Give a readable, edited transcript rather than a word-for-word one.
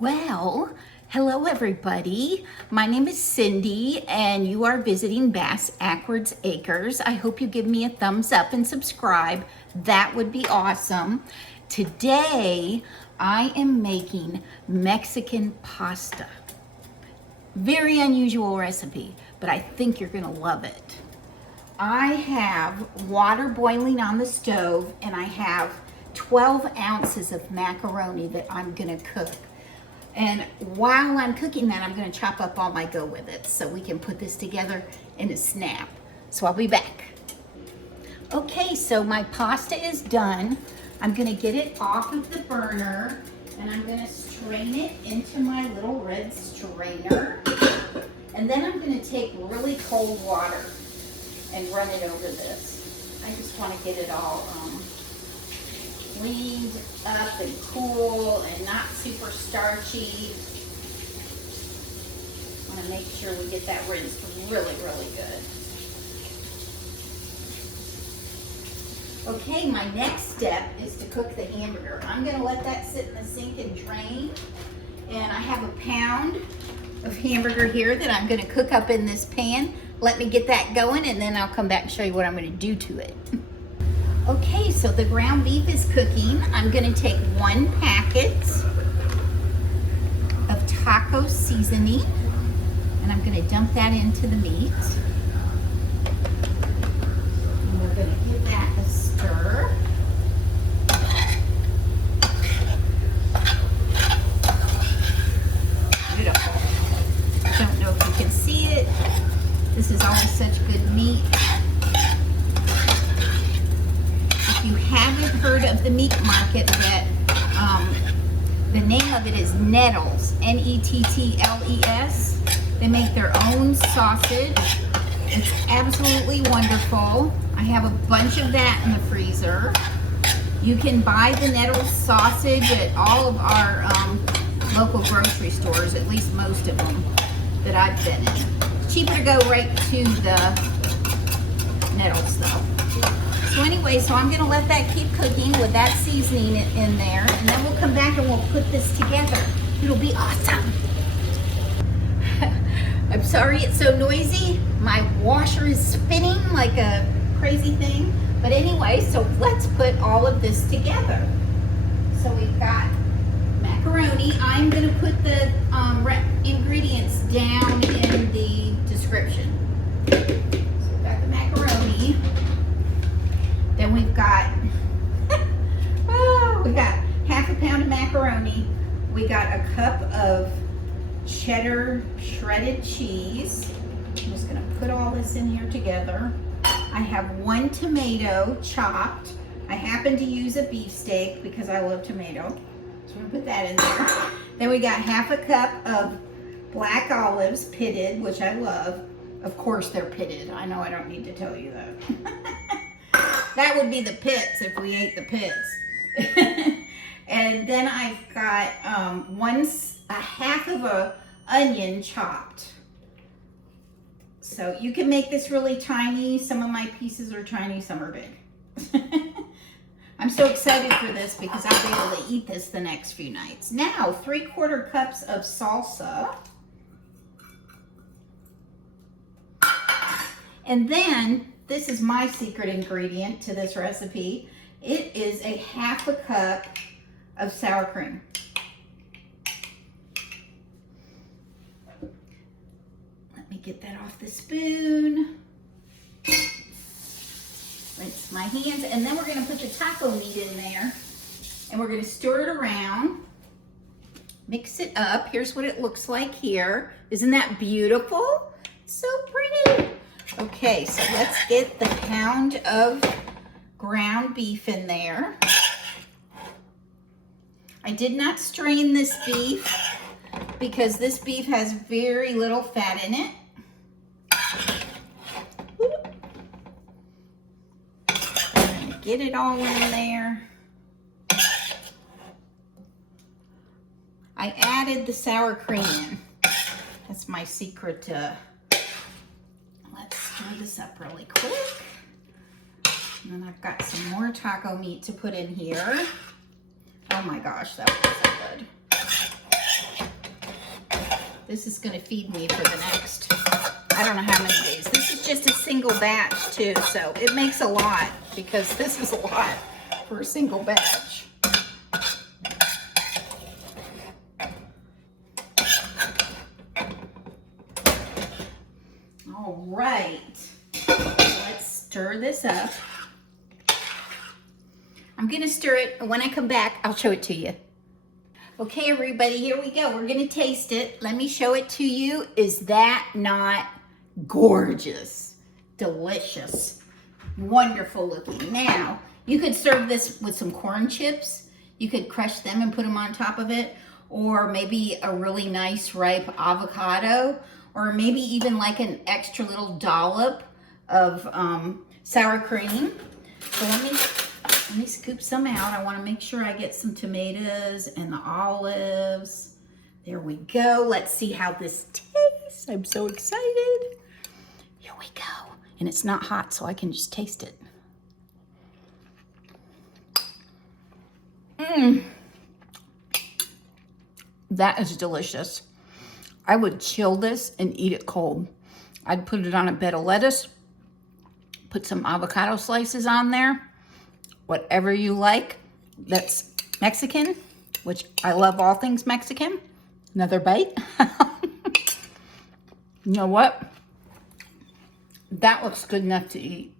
Well, hello everybody. My name is Cindy and you are visiting Bass Ackwards Acres. I hope you give me a thumbs up and subscribe. That would be awesome. Today, I am making Mexican pasta. Very unusual recipe, but I think you're gonna love it. I have water boiling on the stove and I have 12 ounces of macaroni that I'm gonna cook. And while I'm cooking that, I'm gonna chop up all my go with it so we can put this together in a snap. So I'll be back. Okay, so my pasta is done. I'm gonna get it off of the burner and I'm gonna strain it into my little red strainer. And then I'm gonna take really cold water and run it over this. I just wanna get it all cleaned up and cool and not super starchy. I want to make sure we get that rinsed really, really good. Okay, my next step is to cook the hamburger. I'm going to let that sit in the sink and drain. And I have a pound of hamburger here that I'm going to cook up in this pan. Let me get that going and then I'll come back and show you what I'm going to do to it. Okay, so the ground beef is cooking. I'm gonna take 1 packet of taco seasoning and I'm gonna dump that into the meat. And we're gonna give that a stir. Beautiful. I don't know if you can see it. This is always such good meat. If you haven't heard of the meat market yet, the name of it is Nettles, N-E-T-T-L-E-S. They make their own sausage. It's absolutely wonderful. I have a bunch of that in the freezer. You can buy the Nettles sausage at all of our local grocery stores, at least most of them that I've been in. It's cheaper to go right to the Nettles though. So anyway, so I'm gonna let that keep cooking with that seasoning in there, and then we'll come back and we'll put this together. It'll be awesome. I'm sorry it's so noisy. My washer is spinning like a crazy thing. But anyway, so let's put all of this together. So we've got macaroni. I'm gonna put the ingredients down in the description. So we've got the macaroni. Then we've got, we got half a pound of macaroni. We got a cup of cheddar shredded cheese. I'm just gonna put all this in here together. I have 1 tomato chopped. I happen to use a beefsteak because I love tomato. So I'm gonna put that in there. Then we got half a cup of black olives, pitted, which I love. Of course they're pitted. I know I don't need to tell you that. That would be the pits if we ate the pits. And then I've got a half of a onion chopped. So you can make this really tiny. Some of my pieces are tiny, some are big. I'm so excited for this because I'll be able to eat this the next few nights. Now, 3/4 cups of salsa. And then, this is my secret ingredient to this recipe. It is a half a cup of sour cream. Let me get that off the spoon. Rinse my hands, and then we're gonna put the taco meat in there, and we're gonna stir it around, mix it up. Here's what it looks like here. Isn't that beautiful? It's so pretty. Okay, so let's get the pound of ground beef in there. I did not strain this beef because this beef has very little fat in it. I'm gonna get it all in there. I added the sour cream in. That's my secret. Let's stir this up really quick. And then I've got some more taco meat to put in here. Oh my gosh, that was so good. This is gonna feed me for the next, I don't know how many days. This is just a single batch too, so it makes a lot because this is a lot for a single batch. All right, let's stir this up. I'm gonna stir it, and when I come back, I'll show it to you. Okay, everybody, here we go. We're gonna taste it. Let me show it to you. Is that not gorgeous? Delicious, wonderful looking. Now, you could serve this with some corn chips. You could crush them and put them on top of it, or maybe a really nice ripe avocado, or maybe even like an extra little dollop of sour cream. So let me scoop some out. I want to make sure I get some tomatoes and the olives. There we go. Let's see how this tastes. I'm so excited. Here we go. And it's not hot, so I can just taste it. That is delicious. I would chill this and eat it cold. I'd put it on a bed of lettuce, put some avocado slices on there, whatever you like that's Mexican, which I love all things Mexican. Another bite. You know what? That looks good enough to eat.